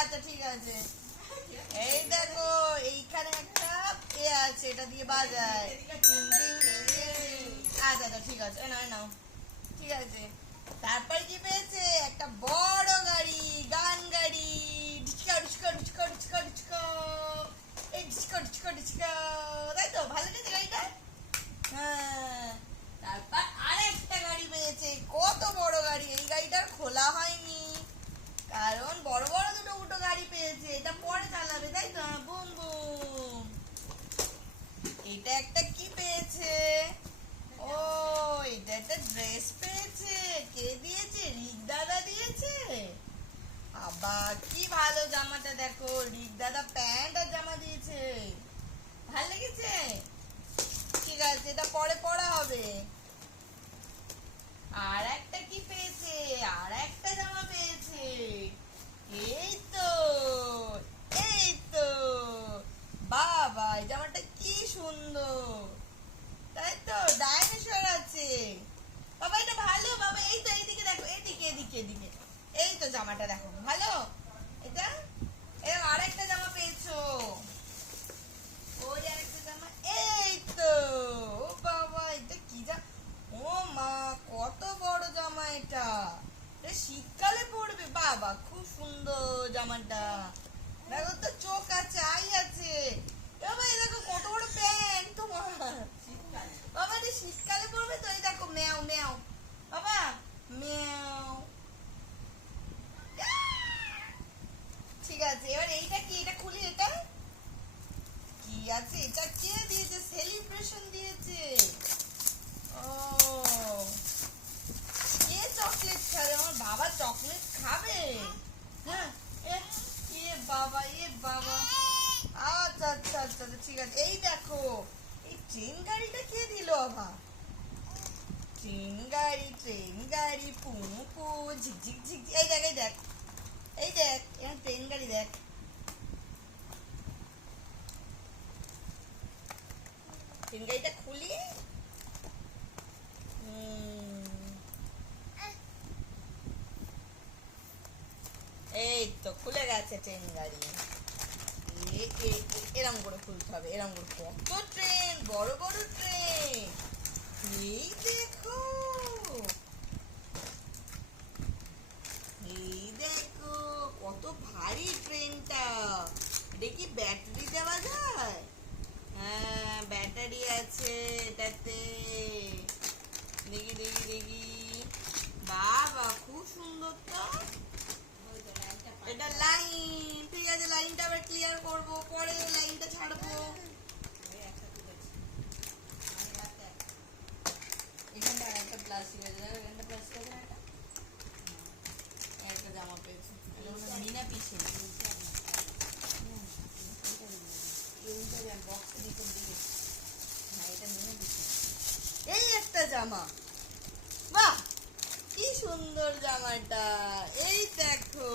আচ্ছা ঠিক আছে। এই দেখো এইখানে একটা আছে, এটা দিয়ে বাজায়। আচ্ছা আচ্ছা ঠিক আছে, নাও নাও, ঠিক আছে। তারপর কি পেয়েছে? একটা বড় গাড়ি, গান গাড়ি। ঢিচকা ঢিচকা ঢিচকা ঢিচকা ঢিচকা, এই ঢিচকা ঢিচকা ঢিচকা, তাই তো? ভালো লেগেছে গাড়িটা? হ্যাঁ। তারপর আরেকটা গাড়ি পেয়েছে, কত বড় গাড়ি! এই গাড়িটার খোলা হয়নি, কারণ বড় বড় দুটো গাড়ি পেয়েছে। এটা পরে চালাবে, তাই তো? Boom boom. এটা একটা কি পেয়েছে? ও, এটা একটা ড্রেস পেয়েছে। কে দিয়েছে? রিক দাদা দিয়েছে। আবার কি ভালো জামাটা দেখো, রিক দাদা প্যান্ট আর জামা দিয়েছে। ভাল লেগেছে? ঠিক আছে, এটা পরে পরা হবে। আর একটা কি পেয়েছে? আর একটা জামা পেয়েছে। এই তো, এই তো, বাবা এই জামাটা কি সুন্দর, তাই তো? ডাইনোসর আছে। বাবা এটা ভালো, বাবা এই তো, এইদিকে দেখো, এদিকে এদিকে এদিকে, এই তো জামাটা দেখো ভালো। এটা এরকম আরেকটা জামা পেয়েছো। ওই আরেকটা জামা, এই তো। ও বাবা, এটা কি ও মা, কত বড় জামা এটা! এটা শীতকালে পরবে। বাবা খুব সুন্দর জামাটা। দেখো তো, চোখ আছে, আই আছে। বাবা এই দেখো কত বড় প্যান্ট তোমার। বাবা এটা শীতকালে পরবে তো। এই দেখো, ম্যাও ম্যাও, বাবা ম্যাও। ঠিক আছে, এবার এইটা কি? এটা খুলি, এটা কি আছে? এটা কে দিয়েছে? সেলিব্রেশন দিয়েছে। ও, কে চকলেট খাবে? আমার বাবা চকলেট খাবে। হ্যাঁ, এ বাবা, এ বাবা। আচ্ছা আচ্ছা আচ্ছা ঠিক আছে। এই দেখো, এই ট্রেন গাড়িটা কে দিল আবার? ট্রেন গাড়ি, ট্রেন গাড়ি, পু পু, ঝিকঝিক ঝিক। এই দেখ, এই দেখ, এই দেখ, এখানে ট্রেন গাড়ি দেখ। ট্রেন গাড়িটা খুলি। এই তো খুলে গেছে ট্রেন গাড়ি। এরম করে খুলতে হবে, এরম করে। কত ট্রেন, বড় বড় ট্রেন। এই দেখো, এই দেখো কত ভারী ট্রেনটা। এটা কি ব্যাটারি দেওয়া যায়? হ্যাঁ, ব্যাটারি আছে এটাতে। দেখি দেখি দেখি, বাবা খুব সুন্দর তো। এটা লাইন, ঠিক আছে, লাইনটা আবার ক্লিয়ার করবো, পরে লাইনটা ছাড়বো। এখানটা একটা প্লাস্টিক আছে, এখানটা প্লাস্টিক আছে, একটা জামা পেয়েছি, মিনা পিসে এই একটা জামা। বাহ কি সুন্দর জামাটা, এই দেখো।